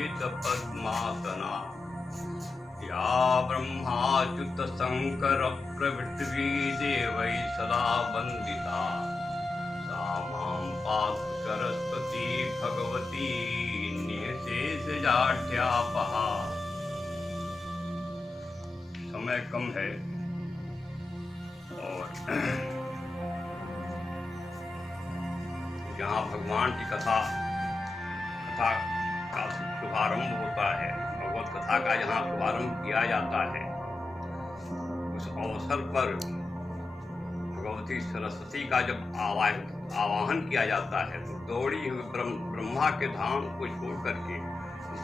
श्वेत पद्मासना या ब्रह्माच्युत शंकर प्रभृति देवै सदा वंदिता सा मां पातु सरस्वती भगवती निःशेषजाढ्यापहा। समय कम है और जहाँ भगवान की कथा का शुभारंभ होता है, भगवत कथा का जहाँ शुभारंभ किया जाता है, उस अवसर पर भगवती सरस्वती का जब आवाहन किया जाता है तो दौड़ी हुई ब्रह्मा के धाम को छोड़ करके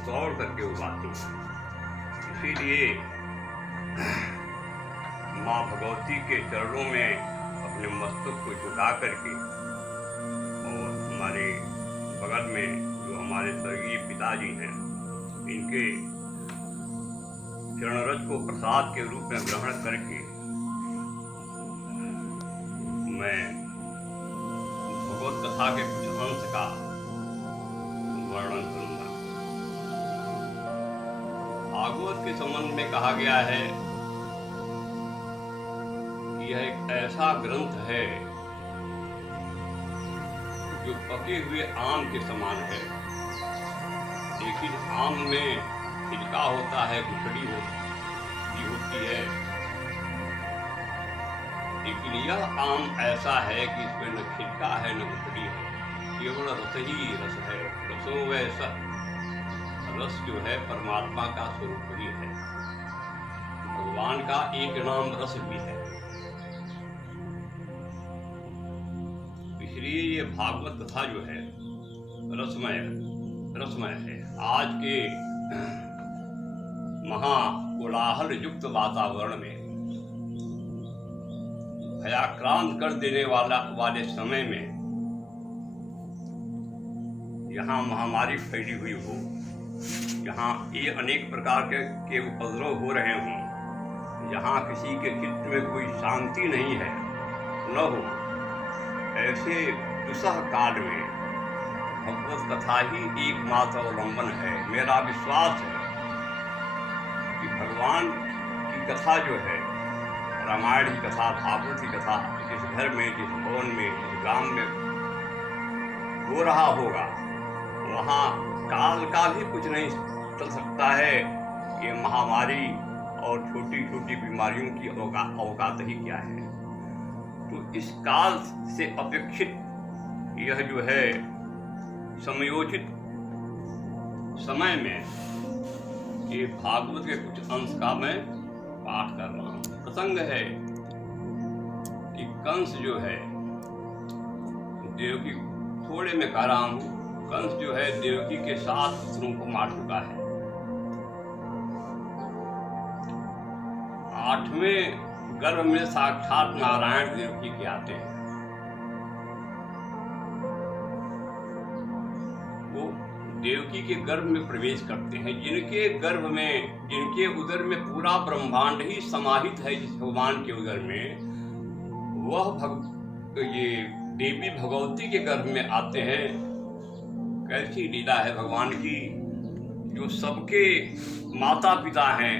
दौड़ करके वो आती है। इसीलिए माँ भगवती के चरणों में अपने मस्तक को झुका करके और हमारे बगल में जो हमारे स्वर्गीय पिताजी हैं, इनके चरणरज को प्रसाद के रूप में ग्रहण करके मैं भगवत कथा के कुछ अंश का वर्णन करूंगा। भागवत के संबंध में कहा गया है कि यह एक ऐसा ग्रंथ है जो पके हुए आम के समान है, लेकिन आम में छिलका होता है, गुठली होती है, लेकिन यह आम ऐसा है कि इसमें न छिलका है न गुठली है, केवल रस ही रस है। रसो वैसा रस जो है परमात्मा का स्वरूप ही है। भगवान का एक नाम रस भी है। इसलिए ये भागवत कथा जो है रसमय है। आज के महाकोलाहल युक्त वातावरण में, भयाक्रांत कर देने वाले समय में, यहाँ महामारी फैली हुई हो, यहाँ ये अनेक प्रकार के उपद्रव हो रहे हों, यहाँ किसी के चित्त में कोई शांति नहीं है, न हो, ऐसे दुस्सह काल में भगवत कथा ही एकमात्र अवलंबन है। मेरा विश्वास है कि भगवान की कथा जो है, रामायण की कथा, भागवत की कथा, जिस घर में, जिस भवन में, जिस गांव में हो रहा होगा, वहाँ काल का भी कुछ नहीं चल सकता है। ये महामारी और छोटी छोटी बीमारियों की औकात ही क्या है। तो इस काल से अपेक्षित यह जो है समयोचित समय में ये भागवत के कुछ अंश का मैं पाठ कर रहा हूँ। प्रसंग है कि कंस जो है देवकी, थोड़े में कह रहा हूँ, कंस जो है देवकी के 7 पुत्रों को मार चुका है। 8वें गर्भ में साक्षात नारायण देवकी के आते हैं। वो देवकी के गर्भ में प्रवेश करते हैं, जिनके गर्भ में, जिनके उदर में पूरा ब्रह्मांड ही समाहित है। जिस भगवान के उदर में, वह ये देवी भगवती के गर्भ में आते हैं। कैसी लीला है भगवान की, जो सबके माता पिता हैं,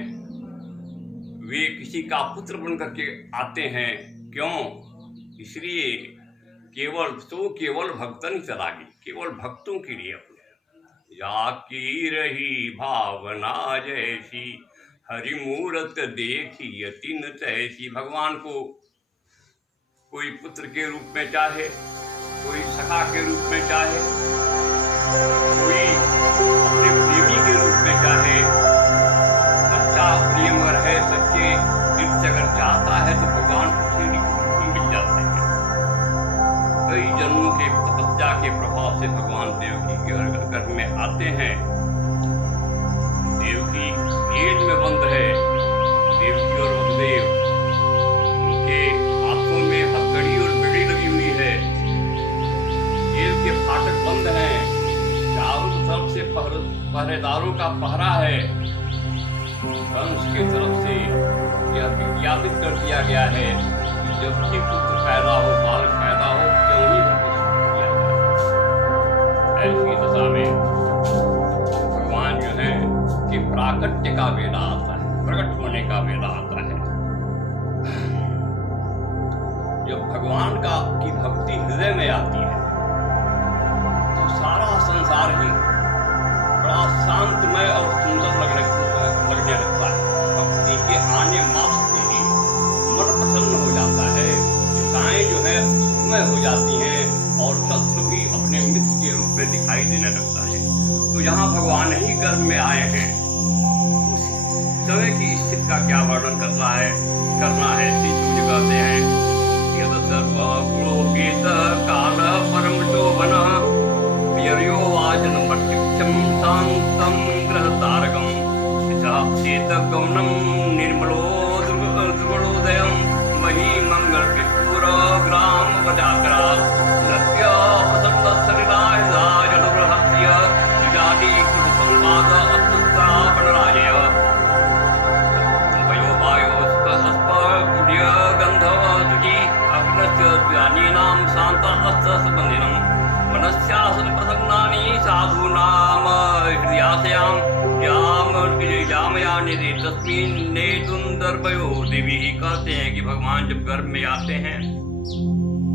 वे किसी का पुत्र बन करके आते हैं। क्यों? इसलिए केवल भक्तन चलागी, केवल भक्तों के लिए। या की रही भावना जैसी, हरि मूरत देखी यतिन तैसी। भगवान को कोई पुत्र के रूप में चाहे, कोई सखा के रूप में चाहे, कोई अपने प्रेमी के रूप में चाहे, सच्चा प्रेम अगर है, सच्चे दिल से अगर चाहता है तो भगवान उसे मिल जाते हैं। कई जन्मों के तपस्या के प्रभाव से भगवान देवकी के गर्भ में आते हैं। देवकी जेल में बंद है। देवकी और वसुदेव, उनके हाथों में हथकड़ी और बेड़ी लगी हुई है। जेल के फाटक बंद हैं, चारों तरफ से पहरेदारों का पहरा है। कंस की तरफ से यह विज्ञापित कर दिया गया है कि जब भी पुत्र पैदा हो, बालक पैदा हो, क्यों ही उनको किया जाए। ऐसी दशा में भगवान जो प्राकट्य का वेला आता है, प्रकट होने का वेला आता है। जब भगवान की भक्ति हृदय में आती है तो सारा संसार ही बड़ा शांतमय और सुंदर लगने लगता है। भक्ति के आने मात्र से ही मन प्रसन्न हो जाता है, दिशाएं जो है सुखमय हो जाती हैं और शत्रु भी अपने मित्र के रूप में दिखाई देने लगता है। तो यहाँ भगवान ही गर्भ में आए हैं, उस समय की स्थिति का क्या वर्णन करना है श्री सूर्य कहते हैं, यद सर्वगुणोपेत काल परम शोभनः प्रियो वाचनं प्रत्यक्षं शान्तं ग्रहतारकं चेतगौनं निर्मलो दुर्गुणोदयं मही मंगल विपुर ग्राम वजाग्रास नत्य असंतसरिलाय जलुरहस्य विजाति कुटुंबाद अस्तुत्रापणराजय वयो वायोस्कस्प कुड्य गंधव शुचि अग्नस्य ज्ञानीनां शांत हस्तसंबंधिनं मनस्यासन प्रसन्नानि साधूनाम हृदयाशयां जामयानि तस्मिन् नेतुं दर्पयो देवी। कहते हैं कि भगवान जब गर्भ में आते हैं,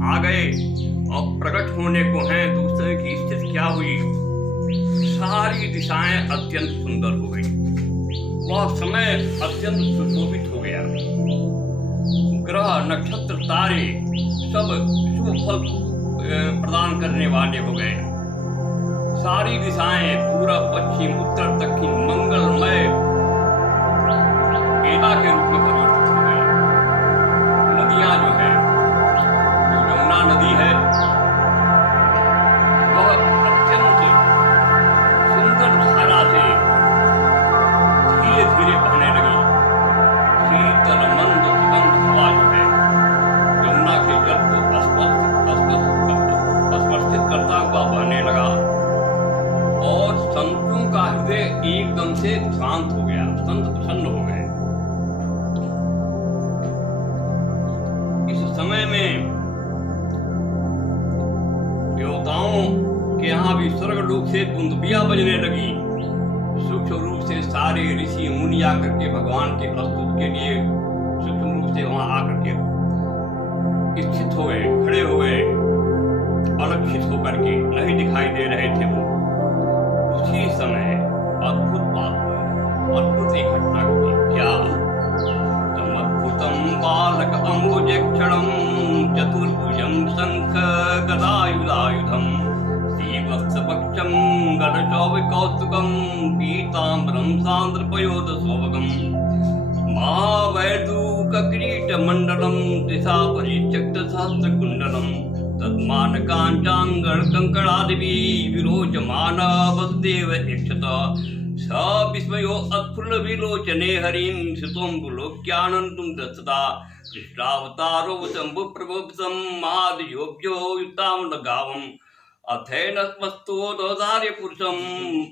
आ गए और प्रकट होने को हैं तो उस समय की स्थिति क्या हुई, सारी दिशाएं अत्यंत सुंदर हो गई, वह समय अत्यंत सुशोभित हो गया, ग्रह नक्षत्र तारे सब शुभ फल प्रदान करने वाले हो गए, सारी दिशाएं पूर्व पश्चिम उत्तर दक्षिण मंगलमय वेदा के रूप में परिवर्तित हो गई। नदियां जो है, जो यमुना नदी है वह अत्यंत सुंदर धारा से धीरे धीरे बहने लगी। शीतल मंद सुगंध हवा जो है यमुना के जल को स्पर्शित करता हुआ बहने लगा और संतों का हृदय एकदम से शांत हो गया, संत प्रसन्न हो गए। इस समय में देवताओं के यहाँ भी स्वर्ग लोक से दुंदुभियां बजने लगी। सूक्ष्म रूप से सारे ऋषि मुनि आकर के भगवान के स्तुति के लिए सूक्ष्म रूप से वहां आकर के स्थित हो गए, खड़े हो गए, अलक्षित होकर के नहीं दिखाई दे रहे थे वो। उसी समय अद्भुत बात हुई, अद्भुत एक घटना घटी। क्या? तमद्भुतं बालक अम्बुजक्षणं चतुर्भुजं शंख गदायुधायुधं श्रीवत्सवक्षं गणशौविकौस्तुकं पीताम्बरं सान्द्रपयोधशोभगं महावैदूककिरीटमण्डलं दिशा परिचक्तसहस्रकुण्डलं तद्मानकाञ्चाङ्गकङ्कणादिभिः विरोचमाना वसुदेव इक्षत स विस्मयो अत्फुल्लविलोचने हरिं श्रुतोऽम्बुलोक्यानन्तुं दत्सता कृष्णावतारो शम्भुप्रभुतं महादियोग्यो युक्तामलगावम् अथैनस्मस्तोदार्य पुरुषं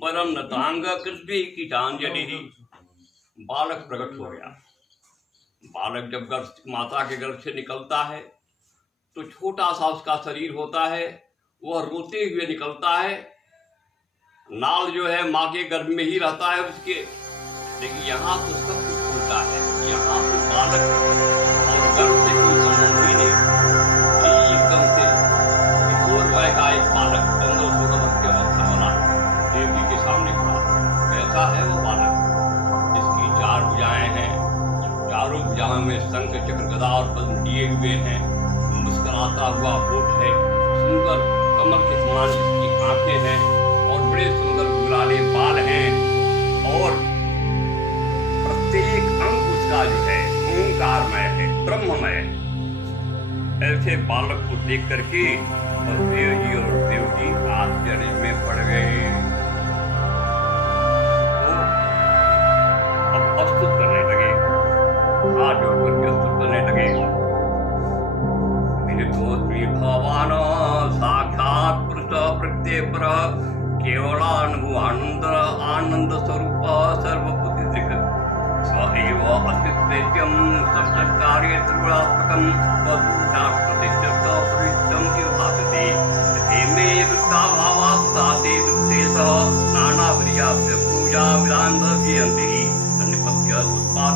परं नताङ्गकृष्भिः कीटाञ्जलिः। बालक प्रकट हो गया। बालक जब माता के गर्भ से निकलता है तो छोटा सा उसका शरीर होता है, वह रोते हुए निकलता है। नाल जो है माँ के गर्भ में ही रहता है उसके, लेकिन यहाँ तो सब कुछ उल्टा है। यहाँ तो बालक और गर्भ से कोई संबंध ही नहीं, एकदम से किशोर वय का एक बालक 15-16 वर्ष के अवस्था वाला देवी के सामने खड़ा। कैसा है वो बालक? जिसकी 4 भुजाएं हैं, चारों भुजाओं में शंख चक्र गदा और पद्म दिए हुए हैं, मुस्कुराता हुआ होठ है, सुंदर कमल के समान जिसकी आंखें हैं और बड़े सुंदर गुलाले बाल हैं और प्रत्येक अंग उसका जो है ओंकारमय है, ब्रह्ममय। ऐसे बालक को देख करके बलदेव जी और देव जी आश्चर्य में पड़ गए। तो अब प्रस्तुत करने लगे, हाथ जोड़ करके प्रस्तुत करने लगे। भगवान साक्षात पुरुष प्रत्येपर केवलानुभवानंद आनंद स्वरूप सर्वबुद्धिदृक् स्व एव अस्तित्वं सप्तकार्य त्रिगुणात्मकं वदुशास्त्रतिष्ठं भासते तेमे वृत्ता भावास्ताते वृत्ते सह नानावर्याभ्य पूजा विधानभ्यन्ति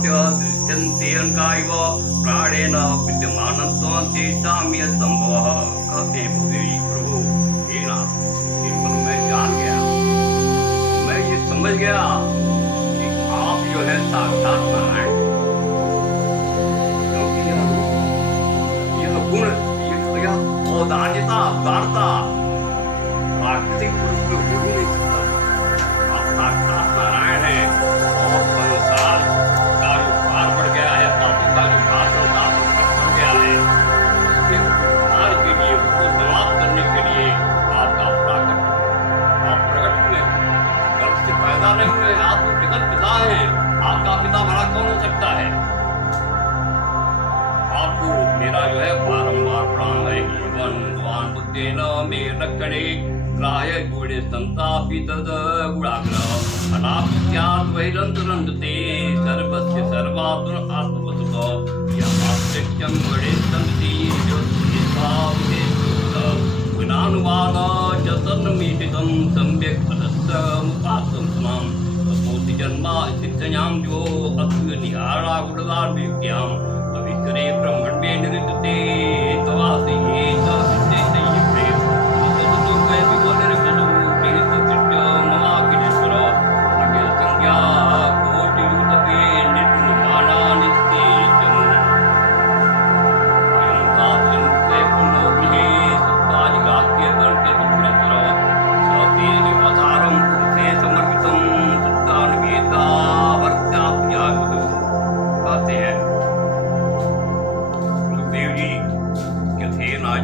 प्राप्य दृश्यन्ते अनकाइव प्राणेन विद्यमानत्वं तेषां यत् संभवः। कहते भूदेवी प्रभु हे नाथ, मैं जान गया, मैं ये समझ गया कि आप जो है साक्षात नारायण, क्योंकि यह गुण, यह औदार्यता, उदारता प्राकृतिक पुरुष में हो ही नहीं सकता। आप साक्षात नारायण हैं और संसार का जो भार बढ़ गया है, पापों का जो भार संसार पर बढ़ गया है, उसके उद्धार के लिए, उसको समाप्त करने के लिए आपका प्राकट, आप प्रकट हुए, गर्भ से पैदा नहीं हुए, आप तो जगत पिता हैं, आपका पिता बड़ा कौन हो सकता है। आपको मेरा जो है बारंबार प्रणाम है। भगवान बुद्धेन मे रक्षणे प्राय गुणे संतापि तद गुणाग्रह अनाप्यात् वैरन्तरन्दते सर्वस्य सर्वात्मन आत्मवसतो यमाश्रित्यं गणे सन्ति गुणानुवाद च तन्मीटितं सम्यक् पदस्तमुपासं स्मां तपोति जन्मा सिद्धयां जो अस्य निहारा गुणदार्भिक्यां अविकरे ब्रह्मण्ये निरुद्धते तवासि ये च सिद्धे प्रेम ततो वे विवरणितो प्रेत ममाकिनेश्वर अखिल संज्ञा कोटि युतपे निर्गुणमाना नित्यं अयं काव्यं ते पुनोभिः सत्तादिगाक्य गणते पुत्रत्र स्वते निवसारं पुरुषे समर्पितं सत्तानुवेदा वर्त्याप्यायुः। कहते हैं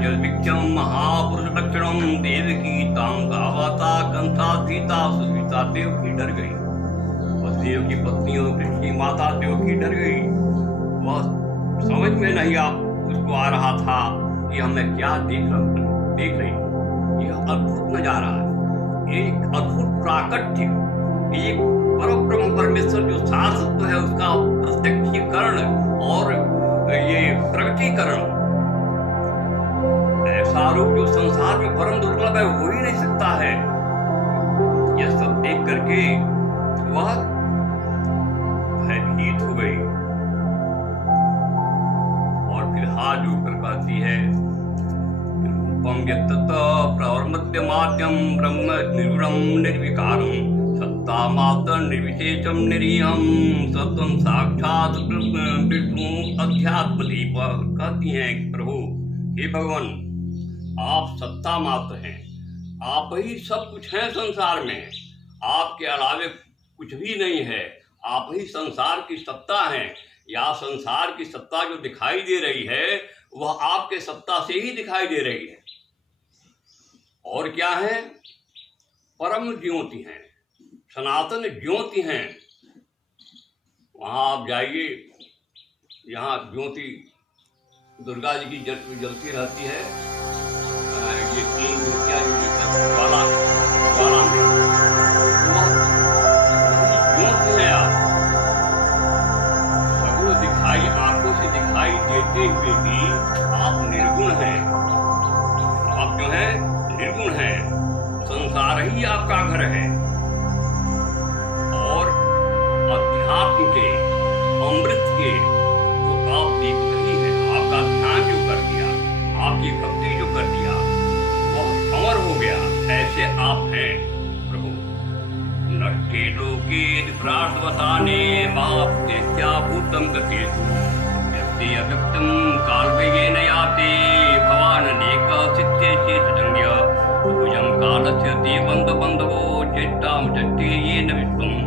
जलमिक्षम महापुरुष लक्षणम देवकी तां गावता कंथा सीता सुविता देवकी डर गई। वसुदेव की पत्नियों कृष्ण की माता देवकी डर गई। वह समझ में नहीं उसको आ रहा था कि हमें क्या देख रही। यह अद्भुत नजारा है, एक अद्भुत प्राकट्य, एक परब्रह्म परमेश्वर जो सार तत्व है उसका प्रत्यक्षीकरण और ये प्रकटीकरण, ऐसा रूप जो संसार में परम दुर्लभ है, हो ही नहीं सकता है। यह सब देख करके वह भयभीत हो गई और फिर हाथ जोड़कर कहती है रूपम यत्तत प्रवर्मध्यमाद्यम ब्रह्म निर्गुणम निर्विकारम सत्ता मात्र निर्विशेषम निरीहम सत्वं साक्षात विष्णु अध्यात्मदीप। कहती हैं प्रभु हे भगवान, आप सत्ता मात्र हैं, आप ही सब कुछ हैं संसार में, आपके अलावे कुछ भी नहीं है, आप ही संसार की सत्ता हैं। या संसार की सत्ता जो दिखाई दे रही है वह आपके सत्ता से ही दिखाई दे रही है। और क्या है? परम ज्योति हैं, सनातन ज्योति हैं। वहाँ आप जाइए, यहाँ ज्योति दुर्गा जी की जलती रहती है। ये 3 ज्योतियाँ ज्वाला में ज्योति है। आप सबको दिखाई, आंखों से दिखाई देते हुए भी आप निर्गुण हैं। आप जो है निर्गुण हैं, संसार ही आपका घर है। और अध्यात्म के, अमृत के जो आप देख रही हैं, आपका ध्यान जो कर दिया, आपकी भक्ति जो कर दिया, वह अमर हो गया। ऐसे आप हैं प्रभु। नष्टे लोके प्रार्थवसाने माप्तेत्याभूतं गतेषु यस्ते अव्यक्तं कालवेगेन याते भवाननेक चित्ते चेतजङ्ग्य सोऽयं कालस्य ते बन्धवो चेष्टामुचष्टे येन विश्वम्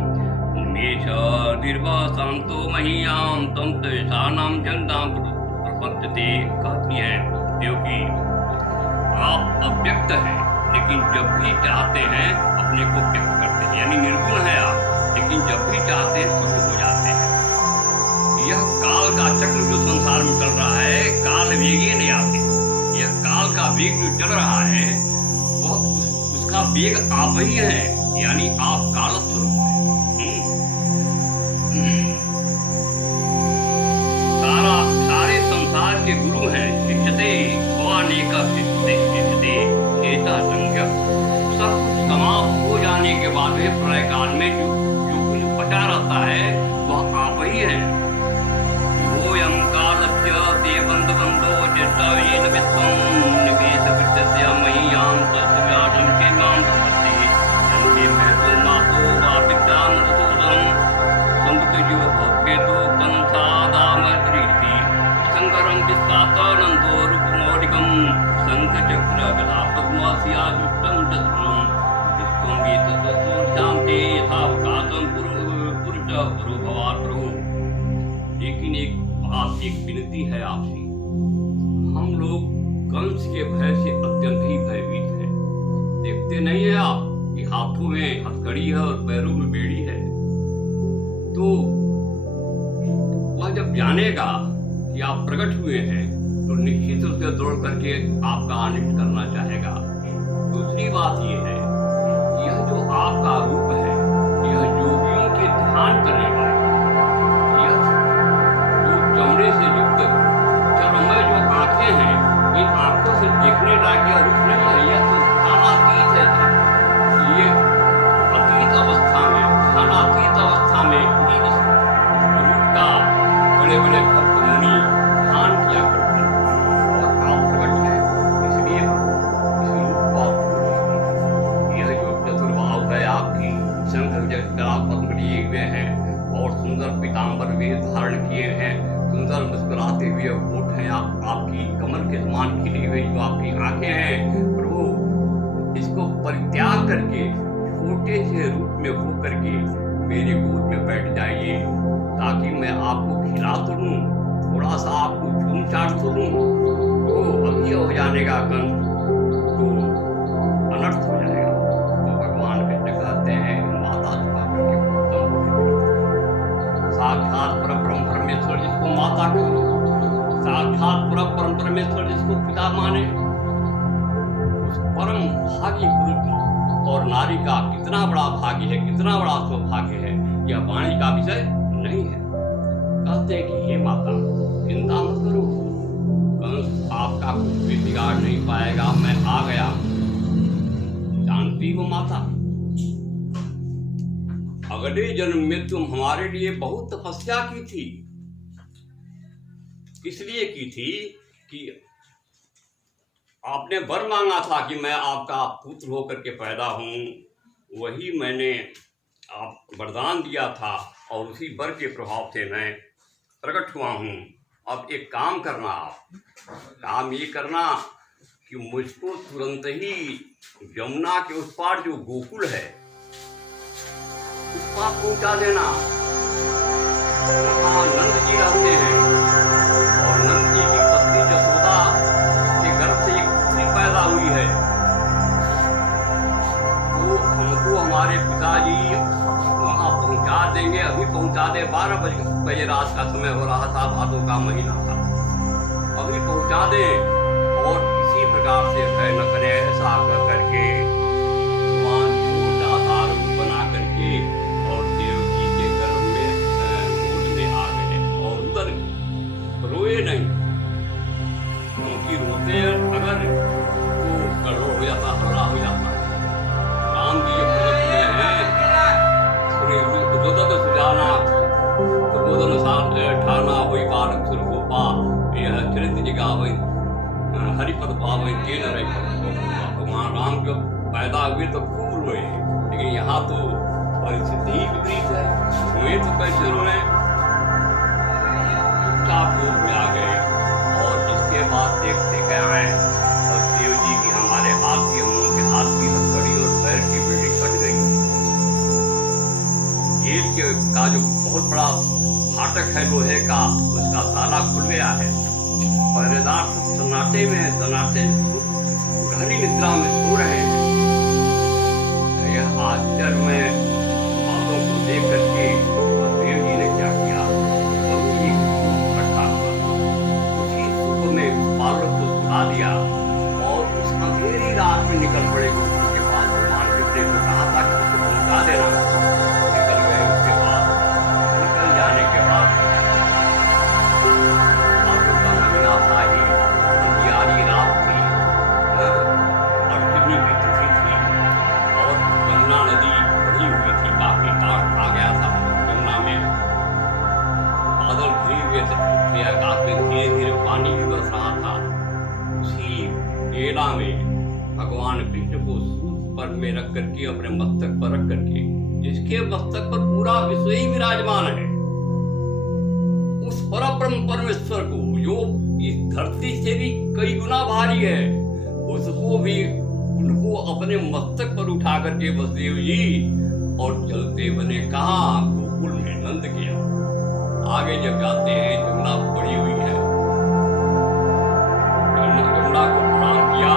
उन्मेष निर्वासान्तो महीयां तं तेषाणां जन्तां प्रपद्यते। कहती हैं क्योंकि आप अव्यक्त हैं, लेकिन जब भी चाहते हैं अपने को व्यक्त करते हैं। यानी निर्गुण है आप, लेकिन जब भी चाहते हैं प्रकट हो जाते हैं। यह काल का चक्र जो संसार में चल रहा है, काल वेगे नहीं आते। यह काल का वेग जो चल रहा है वह उसका वेग आप ही हैं, यानी आप काल स्वरूप हैं। सारे संसार के गुरु हैं। शिक्षते भवानेक शिक्षते चेता संज्ञा। सब कुछ समाप्त हो जाने के बाद प्रलय काल में जो कुछ बचा रहता है वह आप ही हैं। विष्णुवास्या जुष्टं च ध्रुवं विष्णुं वेतसोर्जान्ते यथावकाशं पुरुभवात् प्रभु। लेकिन एक बात, एक विनती है आपसे। हम लोग कंस के भय से अत्यंत ही भयभीत हैं। देखते नहीं है आप कि हाथों में हथकड़ी है और पैरों में बेड़ी है। तो वह जब जानेगा कि आप प्रकट हुए हैं तो निश्चित रूप से दौड़ करके आपका अनिष्ट करना चाहेगा। दूसरी बात यह है, यह जो आपका रूप है, यह योगियों के ध्यान करेगा। यह जो चमड़े से युक्त चरमय जो आंखें हैं, इन आंखों से देखने लायक यह रूप नहीं है। यह तो ध्यानातीत है। ये अतीत अवस्था में, ध्यानातीत अवस्था में ही इस रूप का बड़े बड़े भक्त मुनि ध्यान किया करते हैं। और आप प्रकट है, इसलिए इस रूप को आप खोजिए। यह जो चतुर्भाव है आपकी, शंख जटा पद्म लिए हुए हैं और सुंदर पीताम्बर वेश धारण किए हैं, सुंदर मुस्कुराते हुए होठ हैं आपकी, कमल के समान खिली हुई जो आपकी आंखें हैं, प्रभु इसको परित्याग करके छोटे से रूप में हो करके मेरी गोद में बैठ जाइए, ताकि मैं आपको खिला तो दूं, थोड़ा सा आपको चूम चाट तो दूं। तो अभी हो जाने का कंस तो अनर्थ हो जाएगा। तो भगवान कृष्ण कहते हैं, माता चुका करके साक्षात परब्रह्म परमेश्वर जिसको माता कहो, साक्षात परब्रह्म परमेश्वर जिसको पिता माने, उस परम भागी पुरुष और नारी का कितना बड़ा भाग्य है, कितना बड़ा सौभाग्य है, यह वाणी का विषय नहीं है। कहते हैं कि हे माता चिंता मत करो, कंस आपका कुछ भी बिगाड़ नहीं पाएगा, मैं आ गया। जानती हो माता, अगले जन्म में तुम हमारे लिए बहुत तपस्या की थी। किस लिए की थी? कि आपने वर मांगा था कि मैं आपका पुत्र होकर के पैदा हूँ। वही मैंने आप वरदान दिया था और उसी वर के प्रभाव से मैं प्रकट हुआ हूँ। अब एक काम करना, आप काम ये करना कि मुझको तुरंत ही यमुना के उस पार जो गोकुल है उस पार पहुँचा देना। वहाँ नंद जी रहते हैं और नंद जी की पत्नी यशोदा के गर्भ से एक पुत्री पैदा हुई है। तो हमको हमारे पिताजी वहाँ पहुँचा देंगे, अभी पहुँचा दे। 12 बजे रात का समय हो रहा था, भादों का महीना था, अभी पहुँचा दे और किसी प्रकार से भय न करे, ऐसा कर करके भगवान छोटा सा रूप बना करके और देव जी के गर्भ में गोद में आ गए और उधर रोए नहीं, क्योंकि रोते अगर तो गड़बड़ हो जाता, हल्ला हो जाता। राम जी सुजाना प्रबोधन साथ ठाना हुई बालक सुर गोपा, यह चरित्र जगावे हरिपद पावे के न रही। भगवान राम जब पैदा हुए तो खूब रोए, लेकिन यहाँ तो परिस्थिति ही विपरीत है। रोए तो कैसे रोए, चुपचाप गोद में आ गए। और इसके बाद देखते क्या है, और देव जी की हमारे हाथ की, हम लोगों के हाथ की हथकड़ी और पैर की बेड़ी कट गई। जेल का जो बहुत बड़ा फाटक है लोहे का, उसका ताला खुल गया है। पहरेदार सब सन्नाटे में, सन्नाटे गहरी निद्रा में सो रहे हैं। यह आश्चर्य में बातों को देख करके देव जी ने क्या किया, वही इकट्ठा हुआ, उसी सुख में बालक को सुला दिया और उस अंधेरी रात में निकल पड़े गुरु के पास। भगवान कृष्ण को कहा था कि उसको पहुंचा देना। जाने के बाद भादों का महीना था, ही अंधियारी रात थी, अष्टमी की तिथि थी और यमुना नदी बढ़ी हुई थी, काफी बाढ़ आ गया था यमुना में। बादल घिरे हुए थे, आकाश में धीरे धीरे पानी भी बरस रहा था। उसी बेला में भगवान कृष्ण को सूत पर में रख करके, अपने मस्तक पर रख करके, जिसके मस्तक पर पूरा विश्व ही विराजमान है, उस परब्रह्म परमेश्वर को जो इस धरती से भी कई गुना भारी है, उसको भी उनको अपने मस्तक पर उठा करके वसुदेव जी और चलते बने कहा गोकुल में नंद किया। आगे जब जाते हैं जमुना पड़ी हुई है, जमुना को प्रणाम किया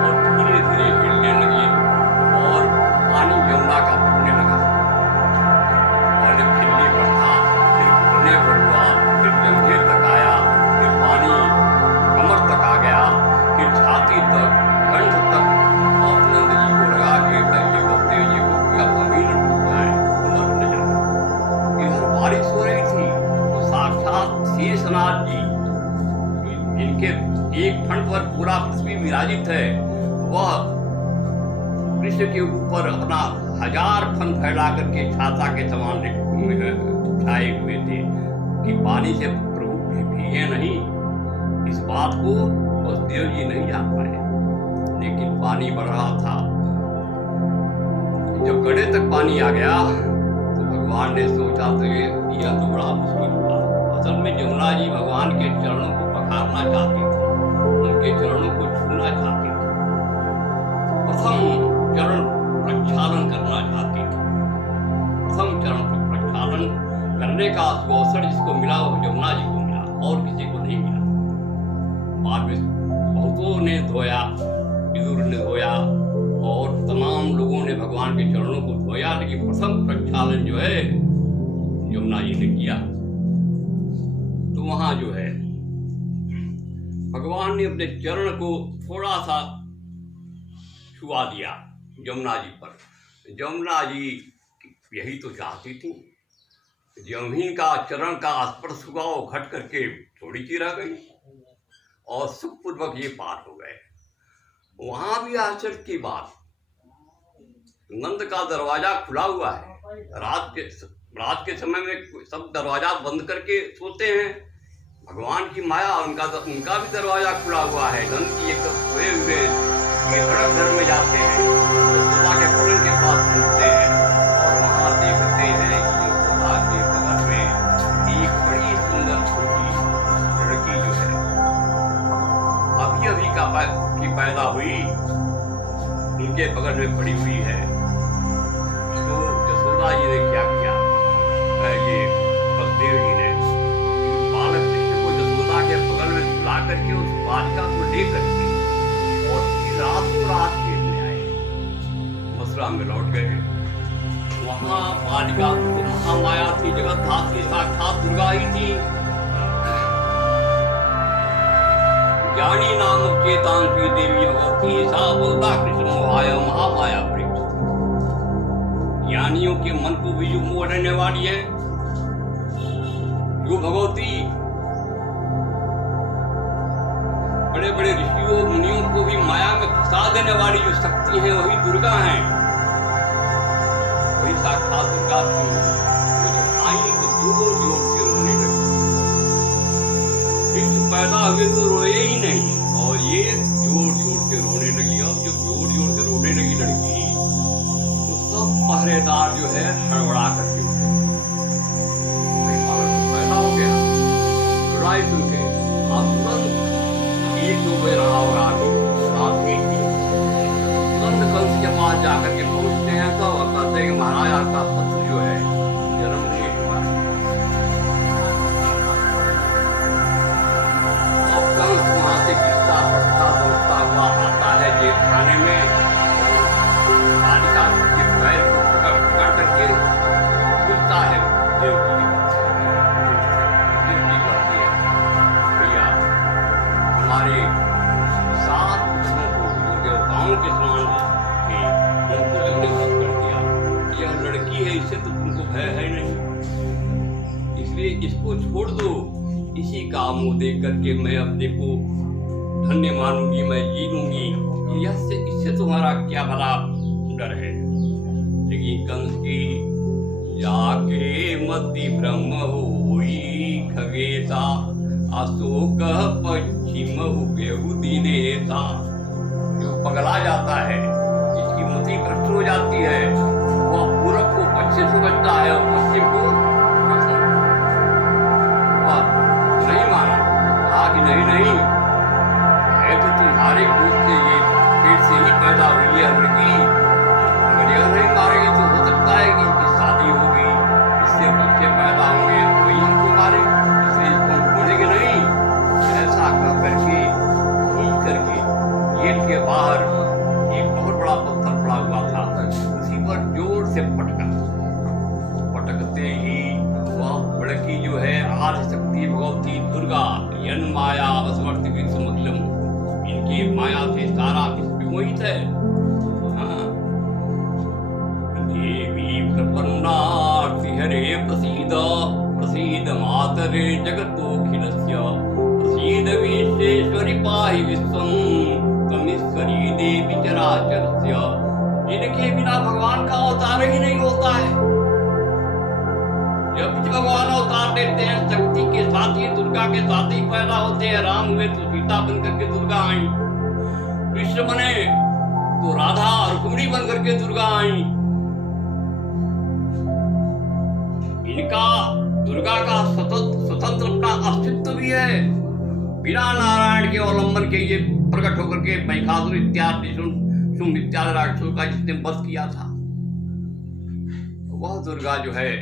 और धीरे धीरे हिलने लगी और पानी जमुना का बढ़ने लगा। पहले खिल्ली पर था, फिर घुटने पर हुआ, फिर जंघे तक आया, फिर पानी कमर तक आ गया, फिर छाती तक, कंठ तक। और नंद जी को लगा कि ये वसुदेव जी को क्या जमीन डूब जाए, मर न जाए। इधर बारिश हो रही थी तो साक्षात शेषनाग जी, जिनके एक फण पर पूरा पृथ्वी विराजित है, वह कृष्ण के ऊपर अपना 1000 फन फैला करके छाता के समान छाए हुए थे कि पानी से प्रभु भीगे नहीं। इस बात को वसुदेव जी नहीं जान पाए, लेकिन पानी बढ़ रहा था। जब गड्ढे तक पानी आ गया तो भगवान ने सोचा तो यह तो बड़ा मुश्किल हुआ। असल में जमुना जी भगवान के चरणों को पखारना चाहती थी, उनके चरणों को छूना चाहती थी, प्रथम चरण प्रक्षालन करना चाहती थी। प्रथम चरण प्रक्षालन करने का अवसर जिसको मिला वो जमुना जी को मिला और किसी को नहीं मिला। बाद में बहुतों ने धोया, विदुर ने धोया और तमाम लोगों ने भगवान के चरणों को धोया, लेकिन प्रथम प्रक्षालन जो है जमुना जी ने किया। तो वहां जो है भगवान ने अपने चरण को थोड़ा सा छुआ दिया जमुना जी पर। जमुना जी यही तो चाहती थी, जमीन का चरण का स्पर्श हुआ, वो घट करके थोड़ी सी रह गई और सुखपूर्वक ये पार हो गए। वहां भी आश्चर्य की बात, नंद का दरवाजा खुला हुआ है। रात के समय में सब दरवाजा बंद करके सोते हैं। भगवान की माया, उनका भी दरवाजा खुला हुआ है। नंद जी एकदम सोए हुए सड़क घर में जाते हैं, यशोदा के पलंग के पास पहुंचते हैं और वहां देखते हैं कि यशोदा के बगल में एक बड़ी सुंदर छोटी लड़की जो है अभी की पैदा हुई, उनके बगल में पड़ी हुई है। तो यशोदा जी ने क्या किया, ये वसुदेव जी ने बालक कृष्ण को यशोदा के बगल में सुला करके उस बालिका को ले करके और रात खेलने आए, मथुरा में लौट गए। वहां बालिका को महामाया थी, जगत धात्री साक्षात दुर्गा ही थी। ज्ञानी नाम चेतांशी देवी भगवती सा बोलता कृष्ण मोहाय महामाया वृक्ष। ज्ञानियों के मन को भी जो मोह रहने वाली है, जो भगवती बड़े बड़े ऋषियों मुनियों को भी माया में फंसा देने वाली जो शक्ति है, वही दुर्गा है, वही साक्षात दुर्गा थी। जो आई तो जोर जोर से रोने लगी। वृक्ष पैदा हुए तो रोए ही नहीं और ये जोर जोर से रोने लगी। अब जब जोर जोर से रोने लगी लड़की, तो सब पहरेदार जो है हड़बड़ा करके उठे। पैदा हो गया, लड़ाई सुनते आप तुरंत एक दो बजे रहा होगा, रात की तुरंत कंस के पास जाकर के पहुंचते हैं तो कहते हैं कि महाराज आपका पुत्र जो है जन्म नहीं हुआ। और कंस वहां से गिरता पड़ता दौड़ता हुआ आता है जेल खाने में, बालिका के पैर को पकड़ करके गिरता है। कहती है भैया हमारे 7 पुत्रों को जो देवताओं के समान थे उनको जब ने वध कर दिया, यह लड़की है, इससे तो तुमको भय है नहीं, इसलिए इसको छोड़ दो। इसी का मुंह देख करके मैं अपने को धन्य मानूंगी, मैं जी लूंगी। इससे तुम्हारा क्या भला डर है। लेकिन कंस की जाके मति ब्रह्म होई खगेता अशोक पश्चिम दिनेता। जो पगला जाता है, जिसकी मति भ्रष्ट हो जाती है, वह पूरब को पश्चिम समझता है और पश्चिम को नहीं माना। कहा कि नहीं है तो तुम्हारे गोद से ये पेट से ही पैदा हुई है लड़की, अगर यह नहीं मारेगी तो हो सकता है कि इसकी शादी होगी, इससे बच्चे पैदा होंगे, कोई हमको मारे, इसलिए इसको हम छोड़ेंगे नहीं। ऐसा कह करके खींच करके गेट के बाहर एक बहुत बड़ा पत्थर पड़ा हुआ था, उसी पर जोर से पटका। पटकते ही वह लड़की जो है आदि शक्ति भगवती दुर्गा यन माया वसवर्ति विश्वमखिलम, इनकी माया से सारा विश्व मोहित है। हाँ। देवी प्रपन्नार्ति हरे प्रसीद प्रसीद मातरे जगतोऽखिलस्य प्रसीद विश्वेश्वरि पाहि विश्वं तमीश्वरी देवी चराचरस्य। जिनके बिना भगवान का अवतार ही नहीं होता है। जब भी भगवान अवतार देते हैं शक्ति के साथ ही, दुर्गा के साथ ही पैदा होते हैं। राम हुए तो सीता बन करके दुर्गा आई, कृष्ण बने तो राधा रुक्मिणी बन करके दुर्गा आई। इनका दुर्गा का स्वतंत्र अपना अस्तित्व भी है। बिना नारायण के अवलंबन के ये प्रकट होकर के महिषासुर इत्यादि शुंभ इत्यादि राक्षसों का जिसने वध किया था, वह दुर्गा जो है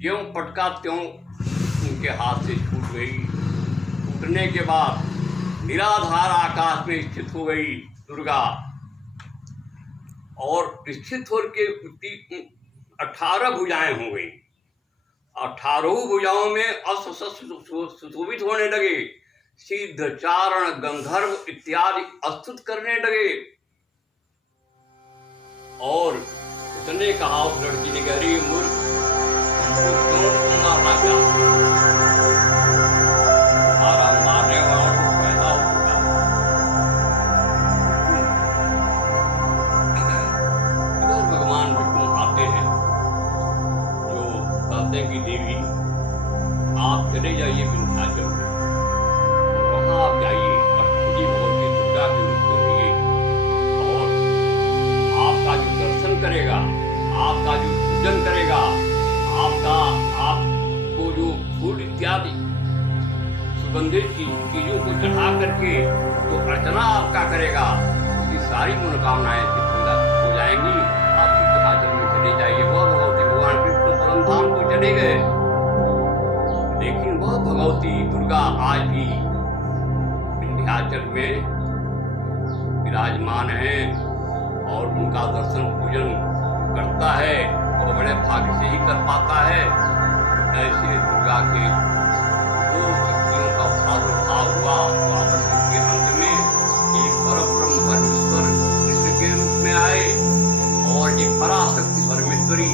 ज्यों पटका त्यों उनके हाथ से छूट गई। छूटने के बाद निराधार आकाश में स्थित हो गई दुर्गा, और स्थित होकर उसकी 18 भुजाएं हो गई। 18 भुजाओं में अस्त्र सुशोभित होने लगे, सिद्ध चारण गंधर्व इत्यादि अस्तुत करने लगे। और उसने कहा, उस लड़की ने कहा, मूर्ख, हमको क्यों मारना चाहते? हमारा मारने वाला तो पैदा होगा। इधर भगवान विष्णु आते हैं, जो कहते हैं कि देवी आप चले जाइए विंध्याचल में, वहां आप जाइए और खुदी भगवती दुर्गा के रूप में रहिए, और आपका जो दर्शन करेगा, आपका जो पूजन करेगा, आपको जो फूल इत्यादि सुगंधित चीजों को चढ़ा करके जो अर्चना आपका करेगा, उसकी सारी मनोकामनाएं सिद्ध हो जाएंगी। आप विंध्याचल में चले जाइए। वह भगवती भगवान कृष्ण परम धाम को चले गए, लेकिन वह भगवती दुर्गा आज भी विंध्याचल में विराजमान है, और उनका दर्शन पूजन करता है, और बड़े भाग्य से ही कर पाता है। ऐसे दुर्गा के दो शक्तियों का प्रादुर्भाव हुआ द्वापर युग के अंत में। एक परब्रह्म परमेश्वर कृष्ण के रूप में आए, और एक पराशक्ति परमेश्वरी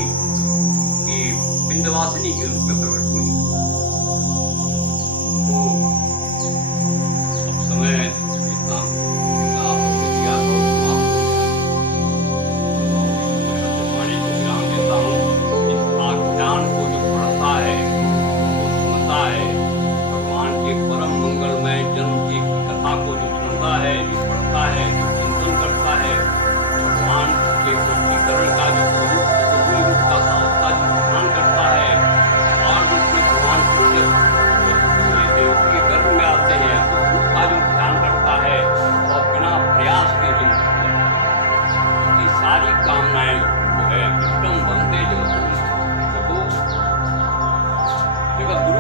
की विंध्यवासिनी के रूप में प्रकट हुई। तो अब समय जितना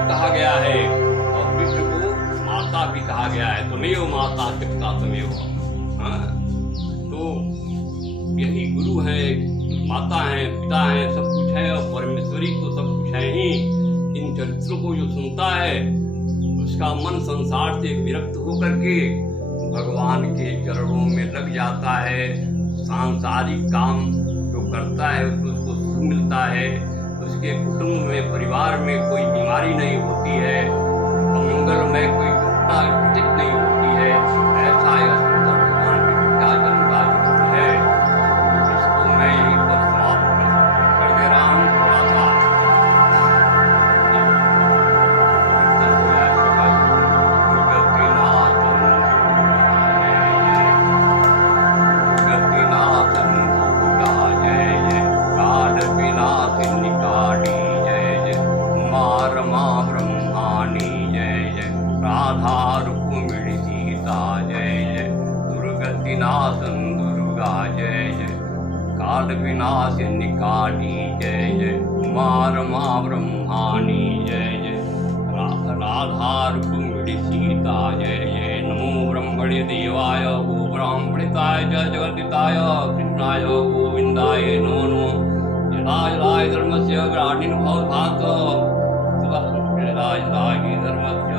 कहा गया है, और कृष्ण को माता भी कहा गया है। त्वमेव माता पिता त्वमेव। तो यही गुरु है, माता है, पिता है, सब कुछ है, और परमेश्वरी तो सब कुछ है ही। इन चरित्रों को जो सुनता है, उसका मन संसार से विरक्त होकर के भगवान के चरणों में लग जाता है। सांसारिक काम जो करता है उसको सुख मिलता है, उसके कुटुंब में, परिवार में कोई बीमारी नहीं होती है, मंगलमय कोई घटना घटित नहीं होती है। ऐसा यह सुंदर भगवान का जन्मराज है, जिसको मैं यहीं पर समाप्त कर दे रहा हूँ। थोड़ा सा ब्रह्माणी विनाशन दुर्गा जय जय, काल विनाशिनी काली जय जय, उमा रमा ब्रह्माणी जय जय, राधा रुक्मिणी सीता जय जय, नमो ब्रह्मणे देवाय गो ब्राह्मणिताय जय जगदिताय कृष्णाय गोविंदाय नमो नमः। जलाय जलाय धर्मस्य ग्रामीण भवभात जलाय जलाय धर्मस्य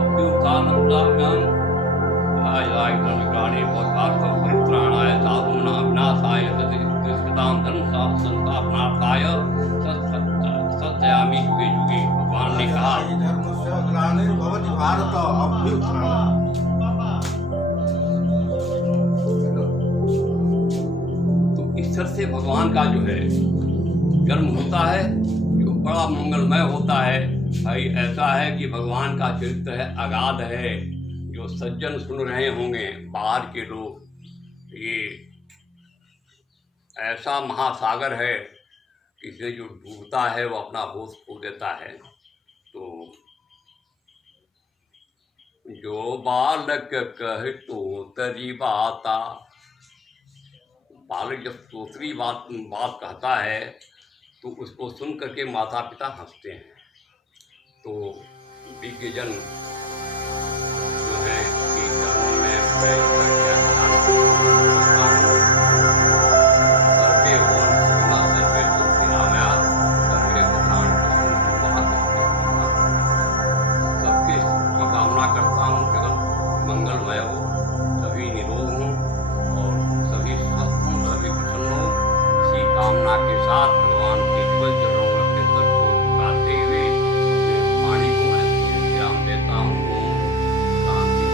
अभ्युत्थानं साम्यं, जलाय जलाय धर्मग्राणे भवभात परित्राणाय साधूनां विनाशाय तद्विस्कृतां धर्म संस्थापनार्थाय सत्यामि युगे युगे। भगवान ने कहा धर्मस्य ग्लानिर्भवति भारत अभ्युत्थानम्। तो इस तरह से भगवान का जो है जन्म होता है जो बड़ा मंगलमय होता है। भाई ऐसा है कि भगवान का चरित्र है अगाध है, जो सज्जन सुन रहे होंगे बाहर के लोग, ये ऐसा महासागर है कि इसे जो डूबता है वो अपना होश खो देता है। तो जो बालक कह तो तरी बाता, बालक जब दूसरी बात कहता है तो उसको सुन करके माता पिता हंसते हैं। तो विज्ञजन जो है कि धर्म में सर्वे वन सुना सर्वे सुखिनामया सर्वे भद्राणि सबके की कामना करता हूँ जगत मंगलमय हो, सभी निरोग हों और सभी स्वस्थ हों, सभी प्रसन्न हों। इसी कामना के साथ भगवान के जुगल चरणों में अपने सर को झुकाते हुए अपने वाणी को मैं विराम देता हूँ। ओम शांति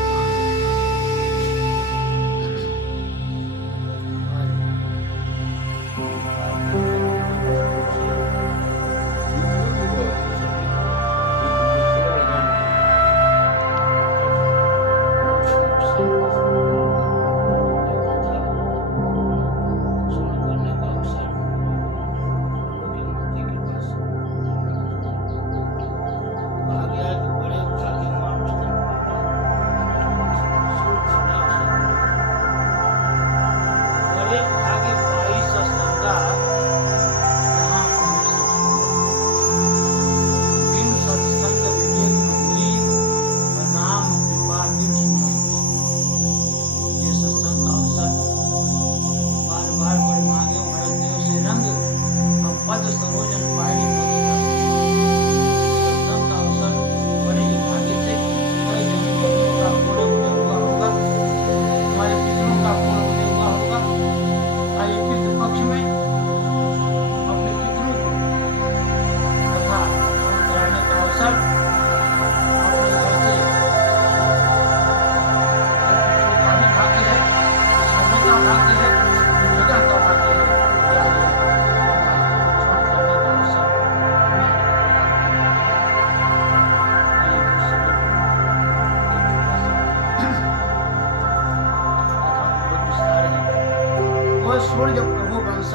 सूर्य प्रभु वंश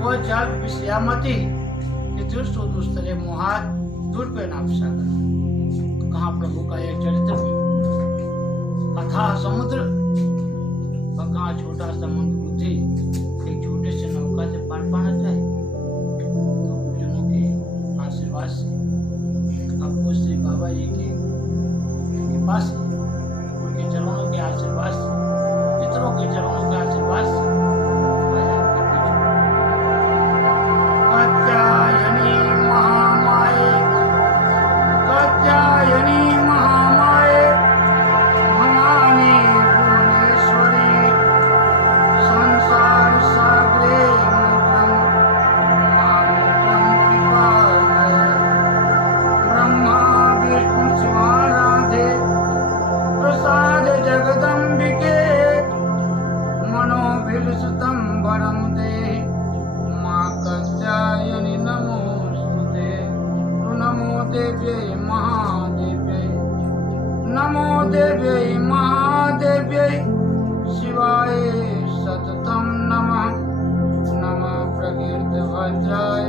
वो जल विश्यामति दुस्तरे मोहात दूर पे नाम सागर। कहाँ प्रभु का यह चरित्र अथाह समुद्र और कहाँ छोटा समुद्र बुद्धि एक छोटे से नौका से पार पाना चाहे तो गुरुजनों के आशीर्वाद से आपको श्री बाबा जी के पास उनके चरणों के आशीर्वाद से पितरों के चरणों के आशीर्वाद से कात्यायनी महामाये भवानी भुवनेश्वरी संसार सागरे मुद्रम कृपालय ब्रह्मा विष्णु शिवाराधे प्रसाद जगदम्बिके मनोभिलसुतं वरं देहि मां कात्यायनी नमोस्तुते। नमो देव्यै महादेव्यै नमो देव्यै महादेव्यै शिवाय सततं नमः। नमः प्रकीर्तिभद्राय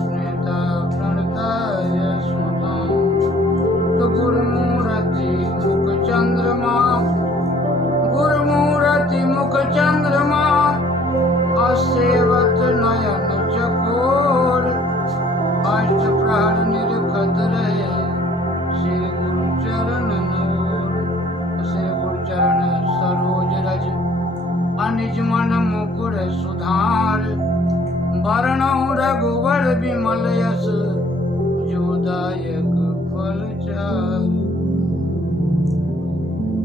स्नेता प्रणताय स्मृतं गुरुमूर्ति मुखचन्द्रमा गुरुमूर्ति सुधार वर्णौ रघुवर विमल यश जोदायक फल चार।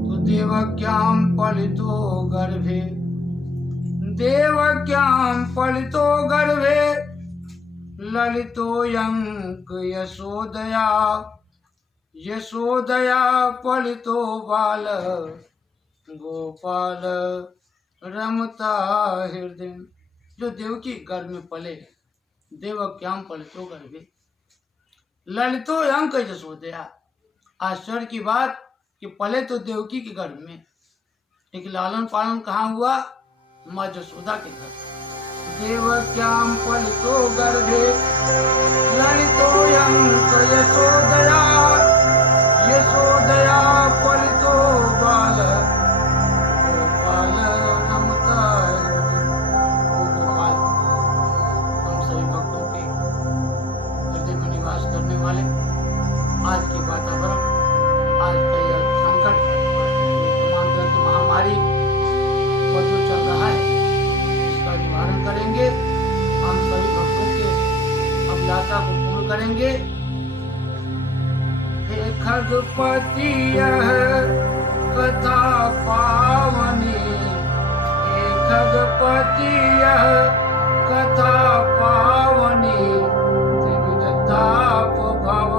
तो देवक्यां पलितो गर्भे ललितोऽयंक यशोदया पलितो बाल गोपाल रमता हृदय। जो देवकी गर्भ में पले, देवक्याम पलितो गर्भे ललितोऽयंक यशोदया। आश्चर्य की बात कि पले तो देवकी के गर्भ में, लेकिन लालन पालन कहाँ हुआ? माँ यशोदा के घर। देवक्याम पलितो गर्भे ललितोऽयंक यशोदया पलितो बाल गोपाल रमता गोपाल। हम सभी भक्तों के हृदय में निवास करने वाले आज के वातावरण, आज का यह संकट, तमाम तरह की महामारी जो चल रहा है, इसका निवारण करेंगे। हम सभी भक्तों के अभिलाषा को पूर्ण करेंगे। हे खगपति यह कथा पावनी, हे खगपति यह कथा पावनी। त्रिविधताप भव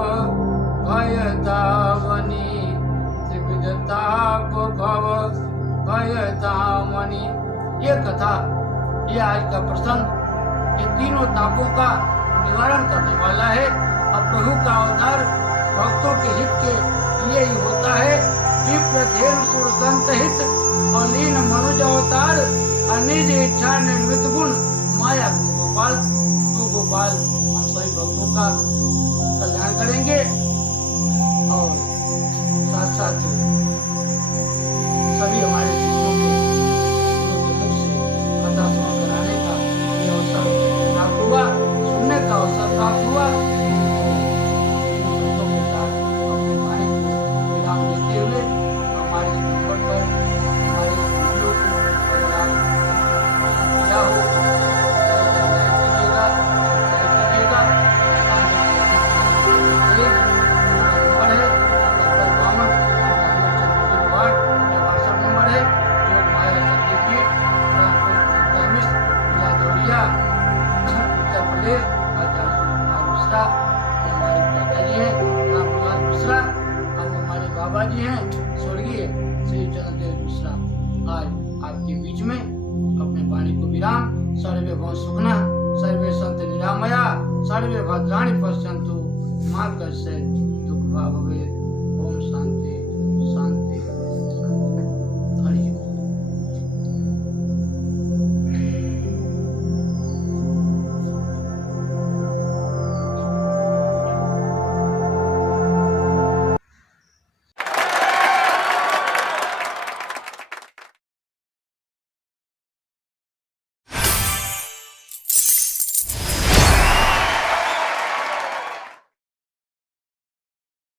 भय दावनी, त्रिविधताप भव भय दावनी। ये कथा, ये आज का प्रसंग, ये तीनों तापों का निवारण करने वाला है। अब प्रभु का अवतार भक्तों के हित के लिए ही होता है। विप्रधेनु सुर संत हित और लीन मनुज अवतार, अनिज इच्छा निर्मित गुण माया तू गोपाल। तू गोपाल हम सभी भक्तों का कल्याण करेंगे और साथ साथ सभी हमारे शिष्यों के मुख से कथा सुन कराने का ये अवसर प्राप्त हुआ, सुनने का अवसर प्राप्त हुआ। संतों के साथ अपने वाणी को विराम देते हुए हमारे इस नंबर पर हमारे वीडियो को अगर आप दिया हो कीजिएगा, कीजिएगा। नंबर है 7752 नंबर है, जो माया शक्तिपीठ उत्तर प्रदेश। मिश्रा हमारे पिताजी हैं, रामनिवास मिश्रा, और हमारे बाबा जी हैं स्वर्गीय श्री चंद्रदेव मिश्रा। आज आपके बीच में अपने वाणी को विराम। सर्वे भव सुखना, सर्वे संत निरामया, सर्वे भद्राणि पश्यन्तु, मां कस्य दुःख भाववे। ओम शांति।